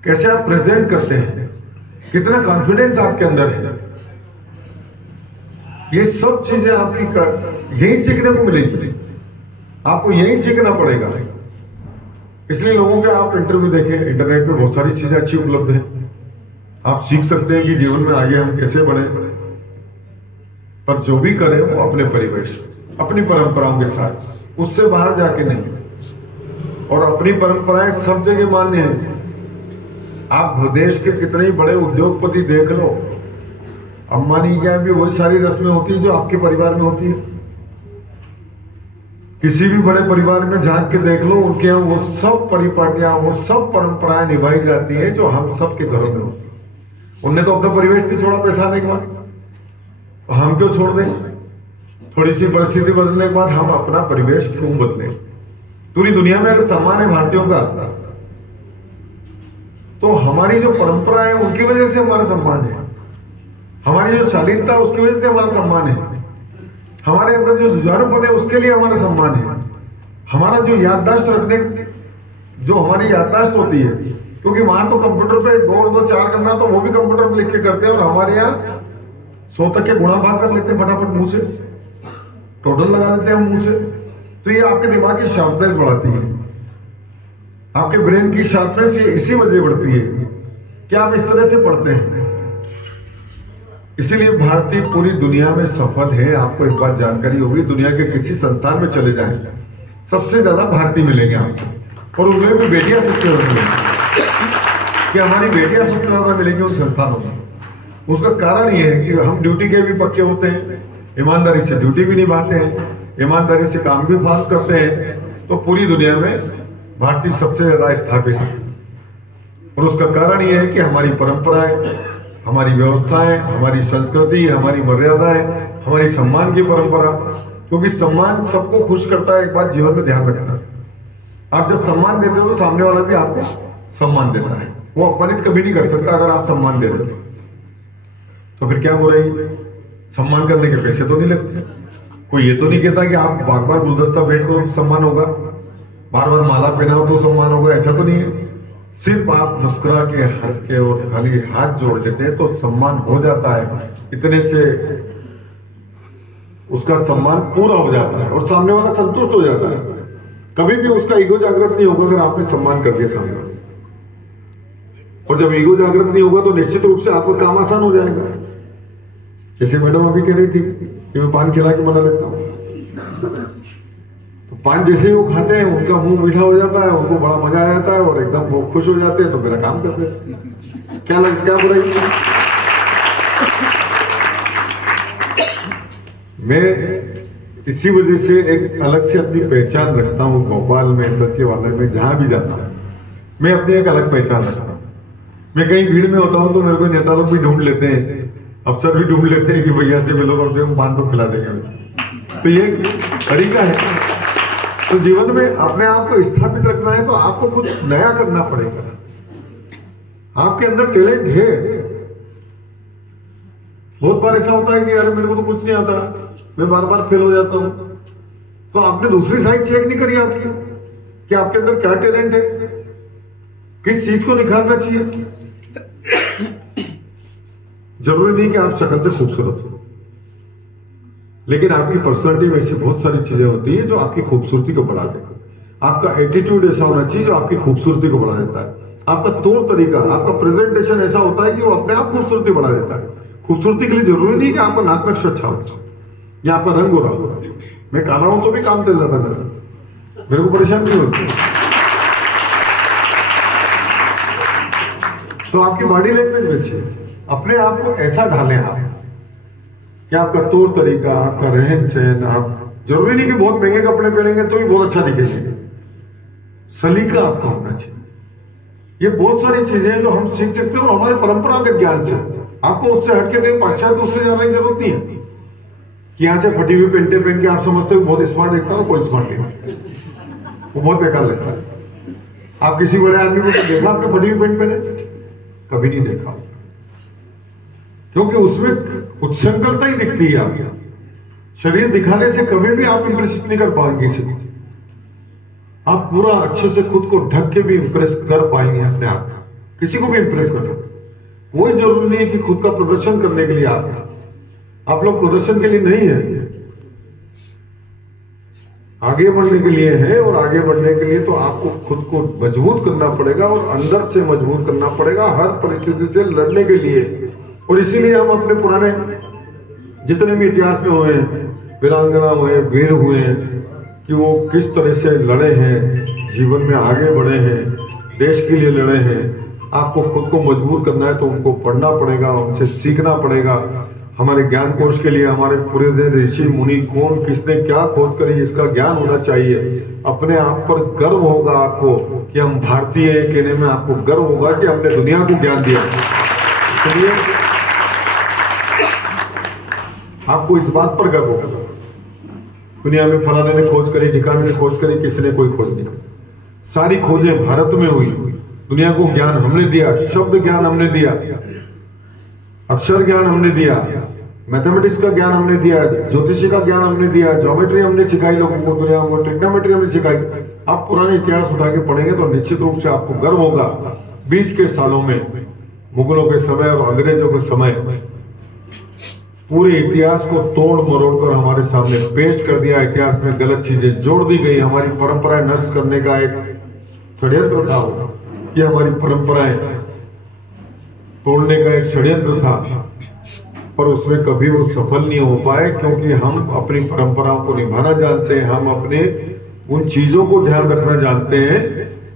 कैसे आप प्रेजेंट करते हैं, कितना कॉन्फिडेंस आपके अंदर है। ये सब चीजें आपकी यही सीखने को मिलेगी, आपको यही सीखना पड़ेगा। इसलिए लोगों के आप इंटरव्यू देखें, इंटरनेट पे बहुत सारी चीजें अच्छी उपलब्ध है, आप सीख सकते हैं कि जीवन में आगे हम कैसे बढ़े। पर जो भी करें वो अपने परिवेश, अपनी परंपराओं के साथ, उससे बाहर जाके नहीं। और अपनी परंपराएं सब जगह मान्य है। आप देश के कितने ही बड़े उद्योगपति देख लो, अंबानी की भी वही सारी रस्में होती है जो आपके परिवार में होती है। किसी भी बड़े परिवार में झांक के देख लो, उनके यहाँ वो सब परिपाटियां, वो सब परंपराएं निभाई जाती है जो हम सब के घरों में होती है। उनने तो अपना परिवेश नहीं छोड़ा पैसा आने के बाद, तो हम क्यों छोड़ दें? थोड़ी सी परिस्थिति बदलने के बाद हम अपना परिवेश क्यों बदलें? पूरी दुनिया में अगर सम्मान है भारतीयों का, तो हमारी जो परंपरा है उनकी वजह से हमारा सम्मान है, हमारी जो शालीनता है उसकी वजह से हमारा सम्मान है, हमारे अंदर जो जुझारूपन है उसके लिए हमारा सम्मान है, हमारा जो याददाश्त रखने, जो हमारी याददाश्त होती है, क्योंकि वहां तो कंप्यूटर पे 2 और 2 4 करना तो वो भी कंप्यूटर पे लिख के करते हैं, और हमारे यहाँ 100 तक के गुणा भाग कर लेते हैं फटाफट मुंह से, टोटल लगा लेते हैं हम मुंह से। तो ये आपके दिमाग की शार्पनेस बढ़ाती है, आपके ब्रेन की शार्पनेस इसी वजह बढ़ती है कि आप इस तरह से पढ़ते हैं। इसीलिए भारतीय पूरी दुनिया में सफल है। आपको एक बात जानकारी होगी, दुनिया के किसी संस्थान में चले जाएं, सबसे ज्यादा भारतीय मिलेंगे आपको, और उनमें भी बेटियां सबसे ज्यादा मिलेंगी, कि हमारी बेटियां सबसे ज्यादा मिलेंगी उन संस्थानों में। उसका कारण ये है कि हम ड्यूटी के भी पक्के होते हैं, ईमानदारी से ड्यूटी भी निभाते हैं, ईमानदारी से काम भी पास करते हैं, तो पूरी दुनिया में भारतीय सबसे ज्यादा स्थापित है। और उसका कारण ये है कि हमारी परंपराएं, हमारी व्यवस्थाएं, हमारी संस्कृति, हमारी मर्यादाएं, हमारी सम्मान की परंपरा। क्योंकि सम्मान सबको खुश करता है। एक बात जीवन में ध्यान रखना, आप जब सम्मान देते हो तो सामने वाला भी आपको सम्मान देता है, वो अपमानित कभी नहीं कर सकता अगर आप सम्मान दे देते। तो फिर क्या हो रही, सम्मान करने के पैसे तो नहीं लगते। कोई ये तो नहीं कहता कि आप बार बार गुलदस्ता भेंट करो तो सम्मान होगा, बार बार माला पहनाओ तो सम्मान होगा, ऐसा तो नहीं है। सिर्फ आप मुस्कुरा के, हंस के और खाली हाथ जोड़ लेते हैं तो सम्मान हो जाता है। इतने से उसका सम्मान पूरा हो जाता है और सामने वाला संतुष्ट हो जाता है। कभी भी उसका ईगो जागृत नहीं होगा अगर आपने सम्मान कर दिया सामने वाले। और जब ईगो जागृत नहीं होगा तो निश्चित रूप से आपका काम आसान हो जाएगा। जैसे मैडम अभी कह रही थी कि मैं पान खिला के मना लेता हूँ, तो पान जैसे ही वो खाते हैं उनका मुंह मीठा हो जाता है, उनको बड़ा मजा आ जाता है और एकदम वो खुश हो जाते हैं, तो मेरा काम करते हैं। क्या बुराई। मैं इसी वजह से एक अलग से अपनी पहचान रखता हूँ। भोपाल में, सचिवालय में, जहां भी जाता हूँ मैं अपनी एक अलग पहचान रखता हूँ। मैं कहीं भीड़ में होता हूँ तो मेरे को नेता लोग भी ढूंढ लेते हैं, अफसर भी ढूंढ लेते हैं कि भैया से मिलो, कम से कम पान तो खिला देंगे। तो ये तरीका है। तो जीवन में अपने आप को स्थापित रखना है तो आपको कुछ नया करना पड़ेगा। आपके अंदर टैलेंट है। बहुत बार ऐसा होता है कि यार मेरे को तो कुछ नहीं आता, मैं बार बार फेल हो जाता हूं। तो आपने दूसरी साइड चेक नहीं करी आपकी कि आपके अंदर क्या टैलेंट है, किस चीज को निखारना चाहिए। जरूरी नहीं कि आप शक्ल से खूबसूरत हो, लेकिन आपकी पर्सनालिटी में ऐसी बहुत सारी चीजें होती है जो आपकी खूबसूरती को बढ़ा देती है। आपका एटीट्यूड ऐसा होना चाहिए जो आपकी खूबसूरती को बढ़ा देता है। आपका तौर तरीका, आपका प्रेजेंटेशन ऐसा होता है कि वो अपने आप खूबसूरती बढ़ा देता है। खूबसूरती के लिए जरूरी नहीं कि आपका नाक नक्श अच्छा हो या आपका रंग हो रहा हो। मैं काला हूं तो भी काम चल जाता मेरे को परेशानी नहीं होती। तो आपकी बॉडी लैंग्वेज वैसी है। अपने आप को ऐसा ढालें आप कि आपका तौर तरीका, आपका रहन सहन, आप जरूरी नहीं कि बहुत महंगे कपड़े पहनेंगे तो भी बहुत अच्छा दिखेंगे। सलीका आपका होना चाहिए। ये बहुत सारी चीजें हैं जो हम सीख सकते हैं और हमारे परंपरागत ज्ञान से। आपको उससे हटके कहीं पाश्चात्य उससे जाने की जरूरत नहीं है कि यहाँ से फटी हुई पेंटे पहन के आप समझते हो बहुत स्मार्ट दिखता है। कोई स्मार्ट नहीं, वो बहुत बेकार लगता है। आप किसी बड़े आदमी को देखा आपने फटी हुई पेंट पहने? कभी नहीं देखा, क्योंकि उसमें उत्संकलता ही दिखती है। आप शरीर दिखाने से कभी भी आप इंप्रेस नहीं कर पाएंगे किसी को। आप पूरा अच्छे से खुद को ढक के भी इंप्रेस कर पाएंगे अपने आप, किसी को भी इंप्रेस कर सकते। कोई जरूरी नहीं है कि खुद का प्रदर्शन करने के लिए आप लोग प्रदर्शन के लिए नहीं है, आगे बढ़ने के लिए है। और आगे बढ़ने के लिए तो आपको खुद को मजबूत करना पड़ेगा और अंदर से मजबूत करना पड़ेगा हर परिस्थिति से लड़ने के लिए। और इसीलिए हम अपने पुराने जितने भी इतिहास में हुए हैं, वीरांगना हुए, वीर हुए हैं, कि वो किस तरह से लड़े हैं, जीवन में आगे बढ़े हैं, देश के लिए लड़े हैं। आपको खुद को मजबूत करना है तो उनको पढ़ना पड़ेगा, उनसे सीखना पड़ेगा। हमारे ज्ञान कोश के लिए हमारे पूरे दिन ऋषि मुनि कौन, किसने क्या खोज करी, इसका ज्ञान होना चाहिए। अपने आप पर गर्व होगा आपको कि हम भारतीय हैं कहने में आपको गर्व होगा कि हमने दुनिया को ज्ञान दिया। इसलिए आपको इस बात पर गर्व होगा। दुनिया में फलाने ने खोज करी, ठिकाने ने खोज करी, किसी ने कोई खोज नहीं करी। सारी खोजें भारत में हुई। दुनिया को ज्ञान हमने दिया, शब्द ज्ञान हमने दिया, अक्षर ज्ञान हमने दिया, मैथमेटिक्स का ज्ञान हमने दिया, ज्योतिषी का ज्ञान हमने दिया, ज्योमेट्री हमने सिखाई लोगों को, दुनिया को ट्रिग्नोमेट्री हमने सिखाई। आप पुराने इतिहास उठा के पढ़ेंगे तो निश्चित रूप से आपको गर्व होगा। बीच के सालों में मुगलों के समय और अंग्रेजों के समय पूरे इतिहास को तोड़ मरोड़ कर हमारे सामने पेश कर दिया। इतिहास में गलत चीजें जोड़ दी गई। हमारी परंपराएं नष्ट करने का एक षड्यंत्र था वो, कि हमारी परंपराएं तोड़ने का एक षड्यंत्र था, पर उसमें कभी वो सफल नहीं हो पाए, क्योंकि हम अपनी परंपराओं को निभाना जानते हैं। हम अपने उन चीजों को ध्यान रखना जानते हैं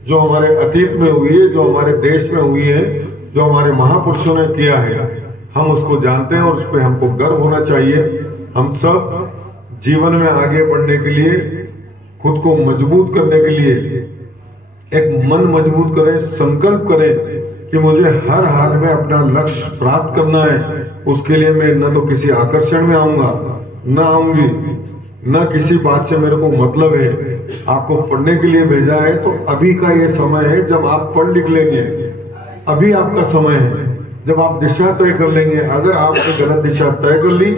जो हमारे अतीत में हुई है, जो हमारे देश में हुई है, जो हमारे महापुरुषों ने किया है। हम उसको जानते हैं और उस पर हमको गर्व होना चाहिए। हम सब जीवन में आगे बढ़ने के लिए, खुद को मजबूत करने के लिए एक मन मजबूत करें, संकल्प करें कि मुझे हर हाल में अपना लक्ष्य प्राप्त करना है। उसके लिए मैं न तो किसी आकर्षण में आऊंगा, न आऊंगी, न किसी बात से मेरे को मतलब है। आपको पढ़ने के लिए भेजा है तो अभी का ये समय है जब आप पढ़ लिख लेंगे। अभी आपका समय है जब आप दिशा तय कर लेंगे। अगर आपने गलत दिशा तय कर ली,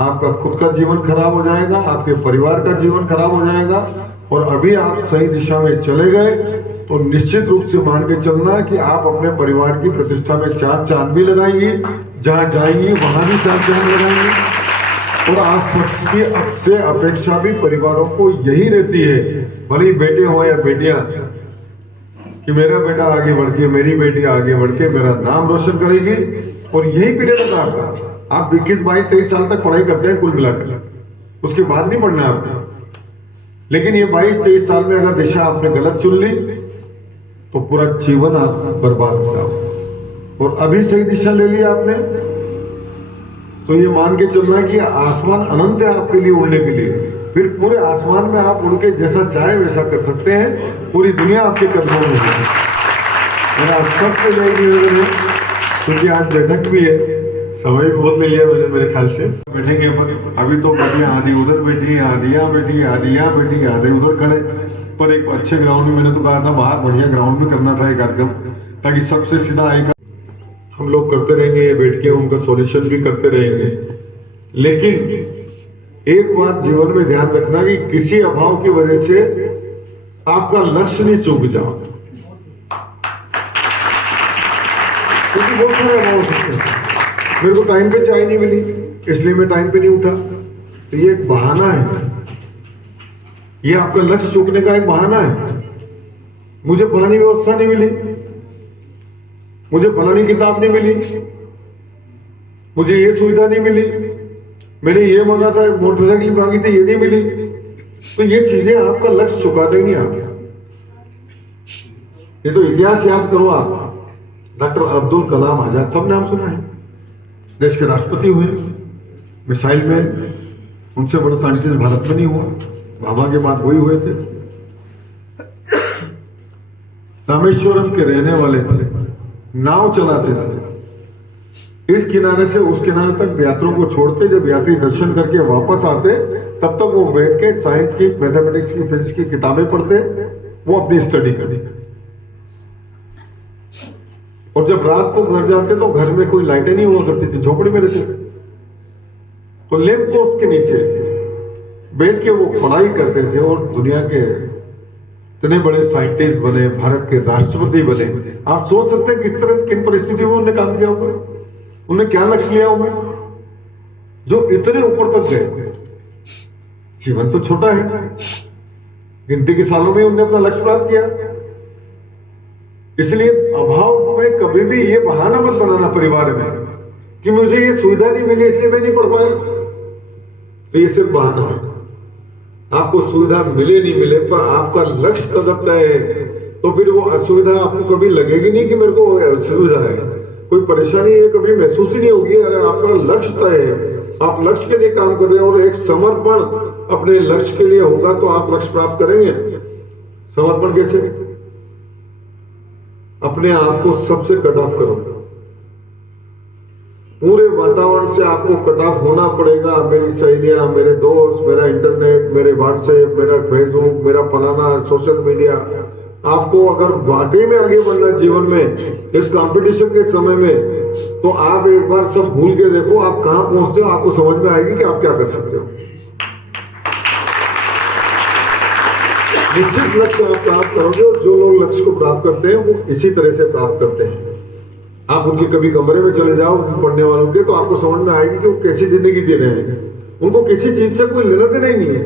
आपका खुद का जीवन खराब हो जाएगा, आपके परिवार का जीवन खराब हो जाएगा। और अभी आप सही दिशा में चले गए तो निश्चित रूप से मान के चलना कि आप अपने परिवार की प्रतिष्ठा में चार चांद भी लगाएंगे, जहां जाएंगी वहां भी चार चांद लगाएंगे। और आप सबसे अपेक्षा भी परिवारों को यही रहती है, भले ही बेटे हो या बेटियां, कि मेरा बेटा आगे बढ़ के, मेरी बेटी आगे बढ़ के मेरा नाम रोशन करेगी। और यही पीरियड होता है आपका। आप 21, 22, 23 साल तक पढ़ाई करते हैं कुल मिलाकर, उसके बाद नहीं पढ़ना है आपको। लेकिन ये 22, 23 साल में अगर दिशा आपने गलत चुन ली तो पूरा जीवन आप बर्बाद हो जाओ। और अभी सही दिशा ले ली आपने तो ये मान के चलना कि आसमान अनंत है आपके लिए उड़ने के लिए। फिर पूरे आसमान में आप उड़ के जैसा चाहे वैसा कर सकते हैं। पूरी दुनिया आपके कदमों में है। मेरा सबसे बड़ी निवेदन है, क्योंकि आज बैठक भी है, समय भी बहुत ले लिया मैंने मेरे ख्याल से। बैठेंगे अपन, अभी तो बेटियां आधी उधर बैठी हैं, आधी यहाँ बैठी, आधी यहाँ बैठी, आधे उधर खड़े। पर एक अच्छे ग्राउंड में, मैंने तो कहा था बाहर बढ़िया ग्राउंड में करना था ये कार्यक्रम, ताकि सबसे सीधा आएगा। हम लोग करते रहेंगे बैठ के, उनका सॉल्यूशन भी करते रहेंगे। लेकिन एक बात जीवन में ध्यान रखना कि किसी अभाव की वजह से आपका लक्ष्य नहीं चूक जाओ, क्योंकि बहुत सारे अभाव हो सकते हैं। मेरे को टाइम पे चाय नहीं मिली इसलिए मैं टाइम पे नहीं उठा, तो ये एक बहाना है। ये आपका लक्ष्य चूकने का एक बहाना है। मुझे फलानी व्यवस्था नहीं मिली, मुझे फलानी किताब नहीं मिली, मुझे ये सुविधा नहीं मिली, मैंने ये मांगा था, मोटरसाइकिल मांगी थी, ये नहीं मिली। तो ये चीजें आपका लक्ष्य चुका देंगी आप। ये तो इतिहास याद करो आप। डॉक्टर अब्दुल कलाम आजाद, सब नाम सुना है, देश के राष्ट्रपति हुए, मिसाइल मैन, उनसे बड़ा साइंटिस्ट भारत में नहीं हुआ, बाबा के बाद वही हुए थे। रामेश्वरम के रहने वाले थे, नाव चलाते थे, इस किनारे से उस किनारे तक यात्रियों को छोड़ते। जब यात्री दर्शन करके वापस आते तब तक वो बैठ के साइंस की, मैथमेटिक्स की, फिजिक्स की किताबें पढ़ते, वो अपनी स्टडी करते। और जब रात को घर जाते तो घर में कोई लाइटें नहीं हुआ करती थी, झोपड़ी में रहते थे, तो लैंप पोस्ट के नीचे बैठ के वो पढ़ाई करते थे। और दुनिया के इतने बड़े साइंटिस्ट बने, भारत के राष्ट्रपति बने। आप सोच सकते हैं किस तरह से, किन परिस्थितियों में उन्होंने काम किया होगा, उन्हें क्या लक्ष्य लिया होगा, जो इतने ऊपर तक गए। जीवन तो छोटा है, गिनती के सालों में उन्होंने अपना लक्ष्य प्राप्त किया। इसलिए अभाव में कभी भी ये बहाना मत बनाना परिवार में कि मुझे ये सुविधा नहीं मिली इसलिए मैं नहीं पढ़ पाया। तो ये सिर्फ बहाना है। आपको सुविधा मिले नहीं मिले, पर आपका लक्ष्य अगर तय है तो फिर वो असुविधा आपको कभी लगेगी नहीं कि मेरे को असुविधा है, कोई परेशानी ये कभी महसूस ही नहीं होगी। अरे आपका लक्ष्य तय है, आप लक्ष्य के लिए काम कर रहे हैं और एक समर्पण अपने लक्ष्य के लिए होगा तो आप लक्ष्य प्राप्त करेंगे। समर्पण कैसे? अपने आप को सबसे कट ऑफ करो, पूरे वातावरण से आपको कट ऑफ होना पड़ेगा। मेरी सहेलियां, मेरे दोस्त, मेरा इंटरनेट, मेरे व्हाट्सएप, मेरा फेसबुक, मेरा फलाना सोशल मीडिया। आपको अगर वाकई में आगे बढ़ना जीवन में, इस कंपटीशन के समय में, तो आप एक बार सब भूल के देखो आप कहां पहुंचते हो, आपको समझ में आएगी कि आप क्या कर सकते हो। निश्चित लक्ष्य आप प्राप्त करोगे और जो लोग लक्ष्य को प्राप्त करते हैं वो इसी तरह से प्राप्त करते हैं। आप उनके कभी कमरे में चले जाओ पढ़ने वालों के, तो आपको समझ में आएगी कि वो कैसी जिंदगी जी रहे हैं। उनको किसी चीज से कोई लेना देना ही नहीं है।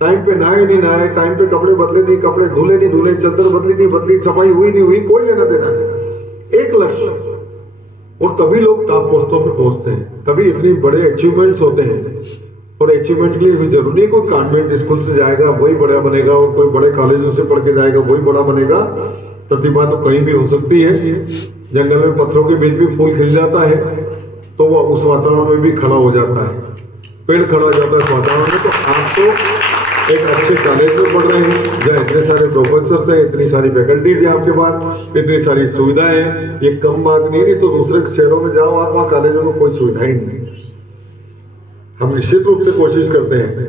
टाइम पे नहाए नहीं नहाए, टाइम पे कपड़े बदले नहीं कपड़े, धुले नहीं धुले, चादर बदली नहीं बदली, सफाई हुई नहीं हुई, कोई लेना देना नहीं। एक लक्ष्य, और तभी लोग टॉप पोस्टों पे पहुंचते हैं, तभी इतनी बड़े अचीवमेंट्स होते हैं। और अचीवमेंट के लिए भी जरूरी है कोई कॉन्वेंट स्कूल से जाएगा वही बड़ा बनेगा, और कोई बड़े कॉलेजों से पढ़ के जाएगा वही बड़ा बनेगा। प्रतिभा तो कहीं भी हो सकती है। जंगल में पत्थरों के बीच भी फूल खिल जाता है, तो वह उस वातावरण में भी खड़ा हो जाता है, पेड़ खड़ा हो जाता है उस वातावरण में। तो आप तो एक अच्छे कॉलेज में पढ़ रहे हैं जहाँ इतने सारे प्रोफेसर हैं, इतनी सारी फैकल्टीज हैं आपके पास, इतनी सारी सुविधाएं हैं, ये कम बात नहीं है। तो दूसरे शहरों में जाओ आप, वहाँ कॉलेजों में कोई सुविधा ही नहीं। हम निश्चित रूप से कोशिश करते हैं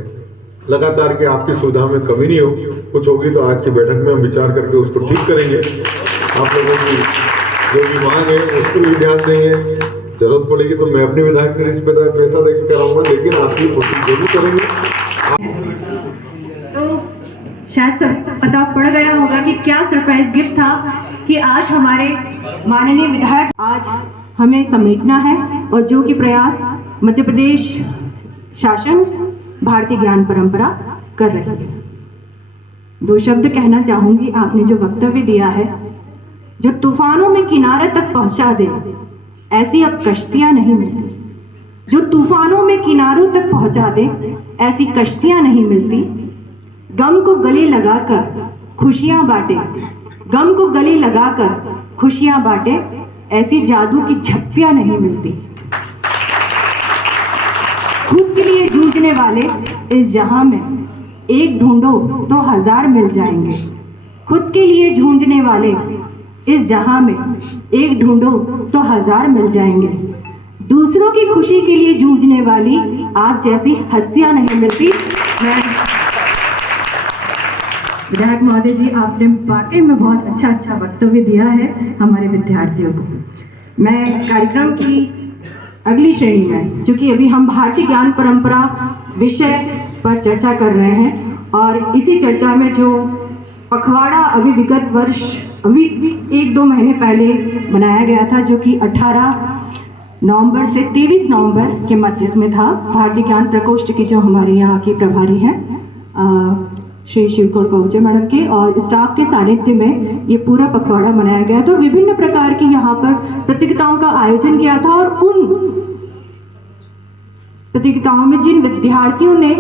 लगातार कि आपकी सुविधा में कमी नहीं हो। कुछ होगी तो आज की बैठक में हम विचार करके उसको ठीक करेंगे। आप लोगों की जो भी मांग है उसको भी ध्यान देंगे। जरूरत पड़ेगी तो मैं अपने विधायक के इस पैसा देकर कराऊंगा, लेकिन आपकी कोशिश जरूर करेंगे। तो शायद सब पता पड़ गया होगा कि क्या सरप्राइज गिफ्ट था कि आज हमारे माननीय विधायक आज हमें समेटना है, और जो कि प्रयास मध्य प्रदेश शासन भारतीय ज्ञान परंपरा कर रही है। दो शब्द कहना चाहूंगी। आपने जो वक्तव्य दिया है, जो तूफानों में किनारे तक पहुंचा दे, ऐसी अब कश्तियां नहीं मिलती। जो तूफानों में किनारों तक पहुंचा दे, ऐसी कश्तियां नहीं मिलती। गम को गले लगाकर खुशियां बांटे, गम को गले लगाकर खुशियां बांटे, ऐसी जादू की झप्पियां नहीं मिलती। खुद के लिए जूझने वाले इस जहां में एक ढूंढो तो हजार मिल जाएंगे। खुद के लिए जूझने वाले इस जहां में एक ढूंढो तो हजार मिल जाएंगे। दूसरों की खुशी के लिए जूझने वाली आप जैसी हस्तियां नहीं मिलती। मैं विधायक महोदय जी, आपने वाकई में बहुत अच्छा वक्तव्य दिया है हमारे विद्यार्थियों को। मैं कार्यक्रम की अगली श्रेणी में, चूंकि अभी हम भारतीय ज्ञान परंपरा विषय पर चर्चा कर रहे हैं, और इसी चर्चा में जो पखवाड़ा अभी विगत वर्ष अभी 1-2 महीने पहले बनाया गया था, जो कि 18 नवंबर से 23 नवंबर के मध्य में था। भारतीय ज्ञान प्रकोष्ठ की जो हमारे यहाँ की प्रभारी हैं श्री शिवकौर पहुँचे मैडम के और स्टाफ के सानिध्य में ये पूरा पखवाड़ा मनाया गया था। विभिन्न प्रकार की यहाँ पर प्रतियोगिताओं का आयोजन किया था, और उन प्रतियोगिताओं में जिन विद्यार्थियों ने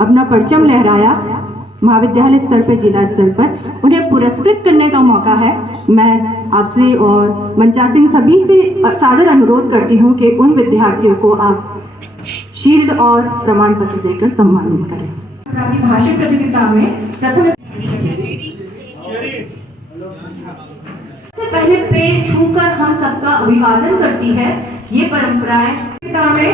अपना परचम लहराया महाविद्यालय स्तर पर, जिला स्तर पर, उन्हें पुरस्कृत करने का मौका है। मैं आपसे और मंचासीन सभी से सादर अनुरोध करती हूँ कि उन विद्यार्थियों को आप शील्ड और प्रमाण पत्र देकर सम्मानित करें। भाषण प्रतियोगिता में प्रथम से पहले पेड़ छूकर हम सबका अभिवादन करती है ये परंपराएं। में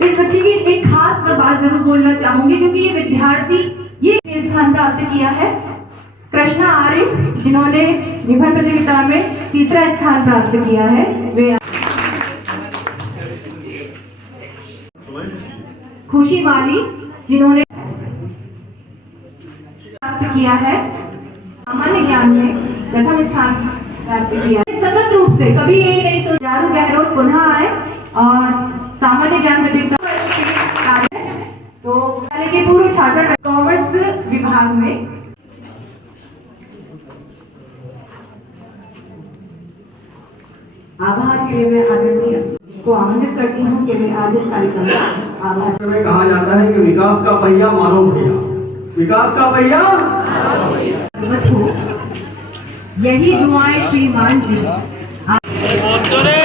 इस बच्चे की एक खास बात जरूर बोलना चाहूंगी, क्योंकि ये विद्यार्थी ये स्थान प्राप्त किया है। कृष्णा आर्य, जिन्होंने निबंध प्रतियोगिता में 3रा स्थान प्राप्त किया है, वे खुशी वाली, जिन्होंने प्राप्त किया है सामान्य ज्ञान में प्रथम स्थान प्राप्त किया है। सतत रूप से कभी ये नहीं सोचा चारू गहलोत पुनः आए और सामान्य ज्ञान प्रतियोगिता तो के पूर्व छात्र कॉमर्स विभाग में आभार के लिए मैं आदरणीय को आमंत्रित करती हूँ कि मैं आज इस कार्यक्रम का आभार। में कहा जाता है कि विकास का पहिया मानव भैया, विकास का पहिया यही दुआएं श्रीमान जी हैप्पी बर्थडे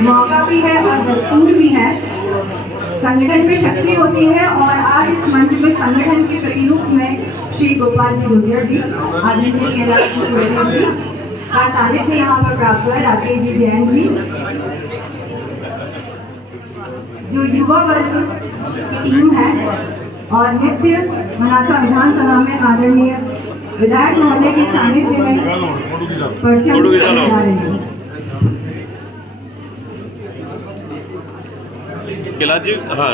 मौका भी है और दस्तूर भी है। संगठन में शक्ति होती है, और आज इस मंच में संगठन के प्रतिरूप में श्री गोपाल जी, आदरणीय कैलाश जी, का सानिध्य यहाँ पर प्राप्त हुआ राकेश जी जैन जी, जो युवा वर्ग की टीम है और नृत्य मनासा विधानसभा में आदरणीय विधायक महोदय के सानिध्य में परचम लहरा रहे हैं। कैलाश जी, हाँ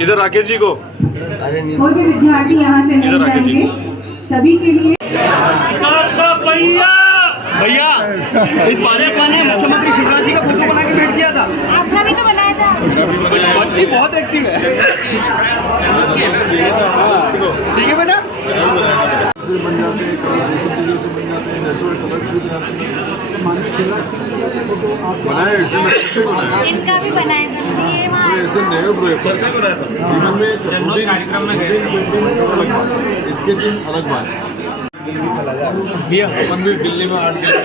इधर राकेश जी को, कोई भी विद्यार्थी यहाँ से नहीं जाएंगे, सभी के लिए भैया इस बारे में मुख्यमंत्री शिवराज जी का फोटो बना के भेज दिया था। आपका भी तो बनाया था। बच्ची बहुत एक्टिव है। ठीक है बेटा। बन जाते हैं, चीजों से बन जाते हैं, नेचुरल कलर्स भी बनाए इनका भी बनाया था। ये वहाँ ऐसे नए प्रोजेक्ट जीवन में कार्यक्रम में अलग बात, स्केचिंग अलग बात। अपन भी दिल्ली में आर्ट गैलरी